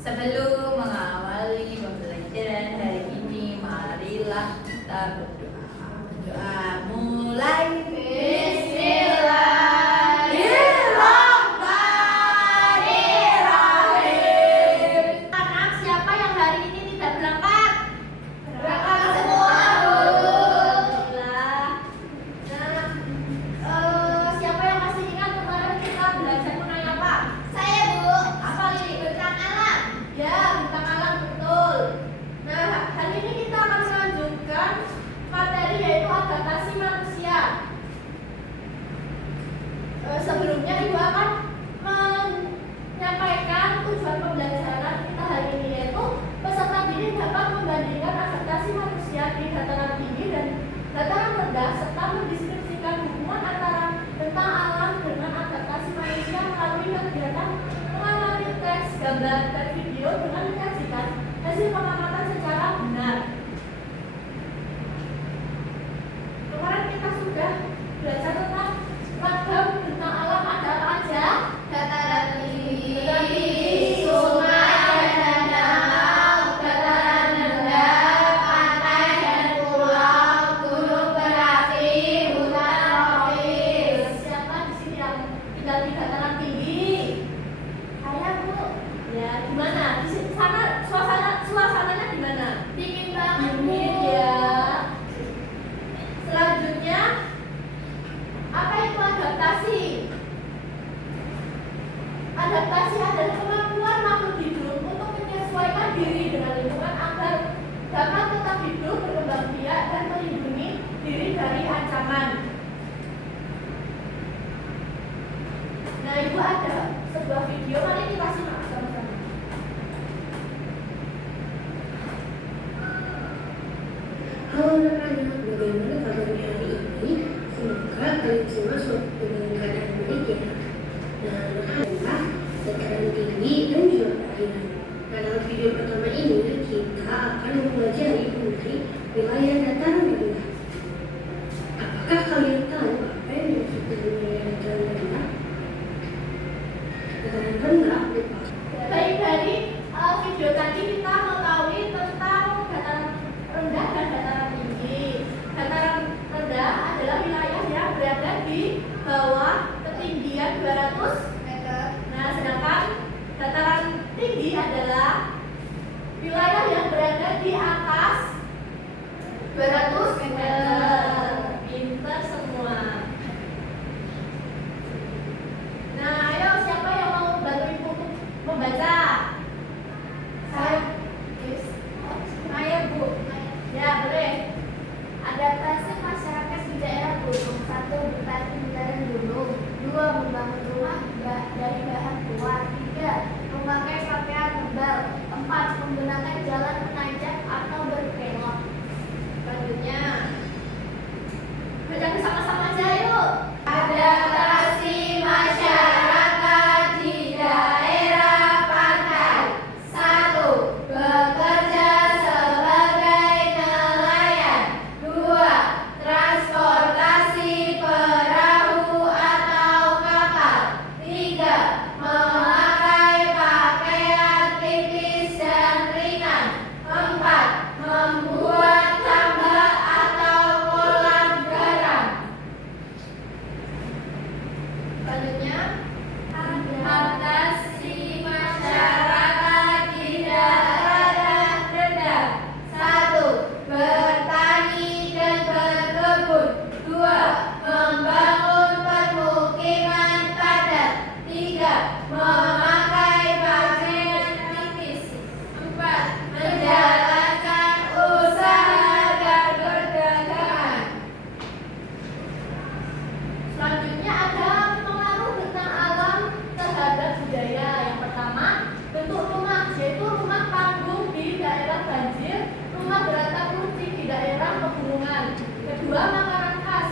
Sebelum mengawali pembelajaran hari ini, marilah kita berdoa. Doa mulai. Bismillahirrahmanirrahim. Anak, siapa yang hari ini tidak berangkat? Berangkat semua, Bu. Alhamdulillah. Nah, siapa yang masih ingat kemarin kita belajar mengenai apa? Saya, Bu. Apa, Lili? Bentang alam. Ya, bentang alam, betul. Nah, hari ini kita akan melanjutkan materi yaitu adaptasi manusia. Sebelumnya Ibu akan menyampaikan tujuan pembelajaran kita hari ini, yaitu peserta didik dapat membandingkan adaptasi manusia di dataran tinggi dan dataran rendah serta mendeskripsikan hubungan antara bentang alam dengan adaptasi manusia melalui kegiatan mengamati teks, gambar, dan video dengan menyajikan hasil pengamatan secara benar. Kemarin kita sudah belajar tentang ragam bentang alam, ada apa aja? Dataran tinggi, sungai dan danau, dataran rendah, pantai dan pulau, gunung berapi, hutan tropis. Siapa di sini yang tinggal di dataran tinggi? Saya, Bu. Ya, gimana? Di sana suasananya gimana? Dingin banget, Bu. Dingin ya. Selanjutnya, apa itu adaptasi? Adaptasi adalah kemampuan makhluk hidup untuk menyesuaikan diri dengan lingkungan agar dapat tetap hidup, berkembang biak, dan melindungi diri dari ancaman. Nah, Ibu ada sebuah video, mari kita simak sama-sama. Halo anak-anak, bagaimana kabarnya hari ini? Semoga kalian semua dengan keadaan baik ya. Nah, anak-anak, dataran tinggi dan juga perairan. Nah, dalam video pertama ini kita akan mempelajari mengenai wilayah dataran rendah. Apakah kalian tahu apa yang dimaksud dengan wilayah dataran rendah? Dataran rendah merupakan Baik, dari video tadi kita mengetahui tentang dataran rendah dan dataran tinggi. Dataran rendah adalah wilayah yang berada di bawah ketinggian 200 meter. Nah, sedangkan dataran tinggi adalah wilayah yang berada di atas 200 meter. Pintar semua. Nah, ayo siapa yang mau bantu Ibu membaca? Saya, Bu. Ya, boleh. Adaptasi masyarakat di daerah gunung. 1. Bertani di lereng gunung. 2. Membangun rumah dari bahan kuat. 3. Memakai pakaian tebal. 4. Menggunakan jalan menanjak atau berkelok. Selanjutnya, baca bersama-sama aja yuk. Adaptasi masyarakat di daerah pantai. 1. Bekerja sebagai nelayan. 2. Transportasi perahu atau kapal. 3. Memakai pakaian tipis dan ringan. 4. Membuat tambak atau kolam garam. kedua, makanan khas.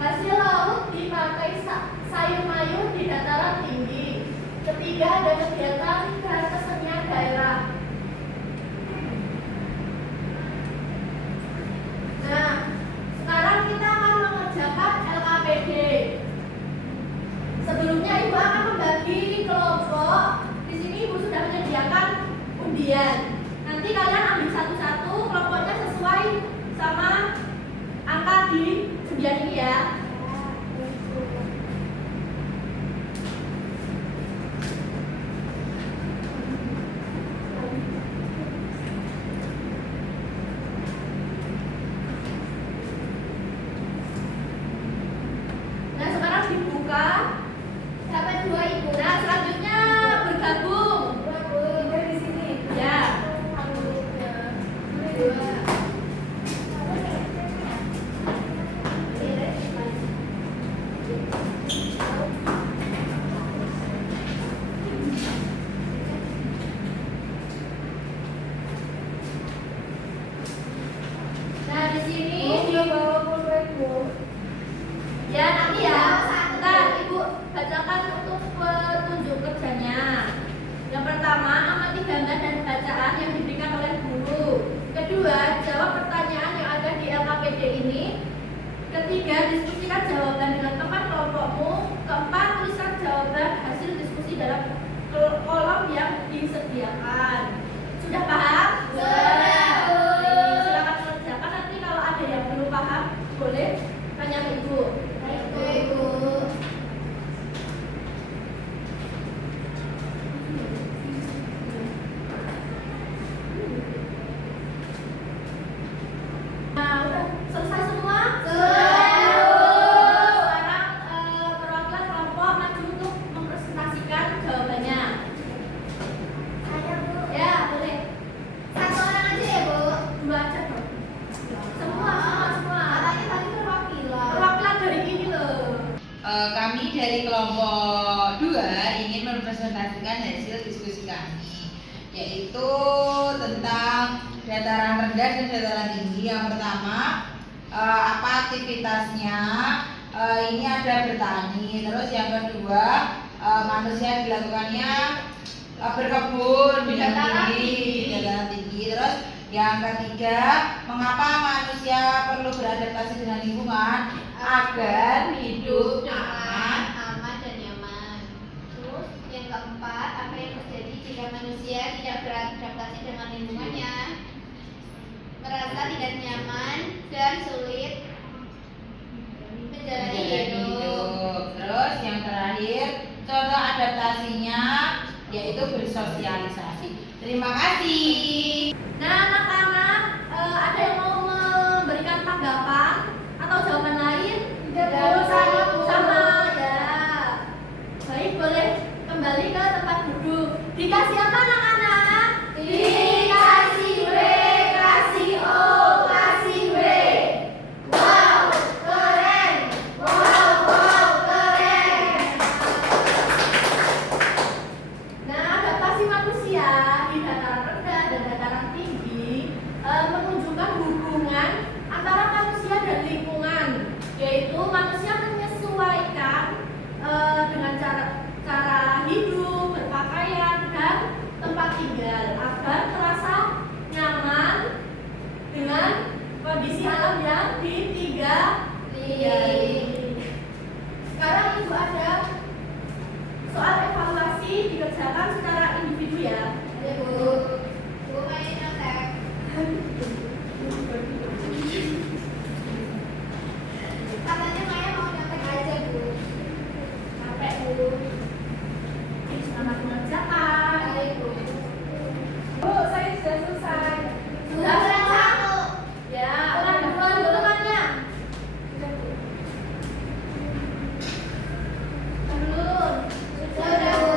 Hasil laut dipakai sayur mayur di dataran tinggi. Ketiga, ada kegiatan dan kesenian daerah. Nah, sekarang kita akan mengerjakan LKPD. Sebelumnya Ibu akan membagi kelompok. Di sini Ibu sudah menyediakan undian. Nanti kalian ambil satu-satu kelompoknya sesuai sama angka di undian ini ya. Nah, sekarang dibuka. Dapat 2 Ibu. Nah, selanjutnya bergabung. Dari sini. Ya. Nah, di sini ya nanti ya. Ntar Ibu bacakan untuk petunjuk kerjanya. Yang pertama, amati gambar dan bacaan yang diberikan oleh guru. Kedua, jawab pertanyaan yang ada di LKPD ini. Ketiga, diskusikan jawaban dengan teman kelompokmu. Keempat, tuliskan jawaban hasil diskusi dalam kolom yang disediakan. Sudah paham? Sudah, Bu. Silakan kerjakan. Nanti kalau ada yang belum paham, boleh tanya ke Ibu. Baik, Bu, Ibu. Nah, udah selesai semua? Sudah, Bu. Sekarang perwakilan kelompok maju untuk mempresentasikan jawabannya. Saya, Bu. Ya, boleh. Satu orang aja ya, Bu. Dua aja dong. Semua. Katanya tadi perwakilan. Perwakilan dari ini loh. Kami dari kelompok 2 ingin mempresentasikan hasil diskusi kami, yaitu tentang dataran rendah dan dataran tinggi. Yang pertama, apa aktivitasnya? Ini ada bertani. Terus yang kedua, manusia dilakukannya berkebun di Dataran dataran tinggi. Terus yang ketiga, mengapa manusia perlu beradaptasi dengan lingkungan agar hidup aman dan nyaman. Terus yang keempat, apa yang terjadi jika manusia tidak beradaptasi dengan lingkungannya, merasa tidak nyaman dan sulit menjalani hidup. Terus yang terakhir, contoh adaptasinya yaitu bersosialisasi. Terima kasih. Nah, anak-anak, ada yang mau memberikan tanggapan atau jawaban lain? Sama ya. Baik, boleh kembali ke tempat duduk. Dikasih apa anak-anak? Dikasih B, kasih O, kasih W. Wow, keren. Wow, keren. Nah, adaptasi manusia di dataran rendah dan dataran tinggi menunjukkan hubungan antara manusia dan lingkungan, yaitu manusia menyesuaikan dengan cara hidup, berpakaian, dan tempat tinggal agar terasa nyaman dengan kondisi alam yang ditinggali. Sekarang Ibu ada soal evaluasi dikerjakan secara individu ya. Ya, Bu. Bu main nyontek. Katanya Maya mau nyontek aja, Bu. Capek Bu. Selamat mengerjakan. Baik, Bu. Bu, saya sudah selesai. Sudah satu. Ya, ulang dulu temannya. Belum. Sudah, Bu.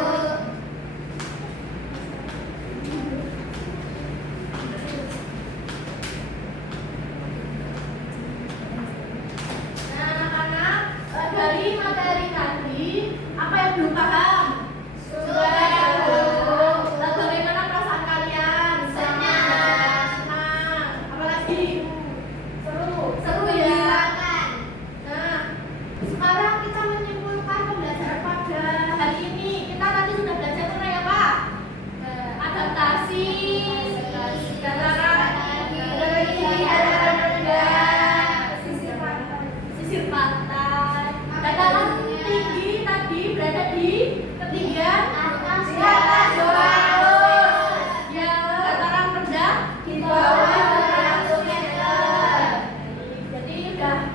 ketiga,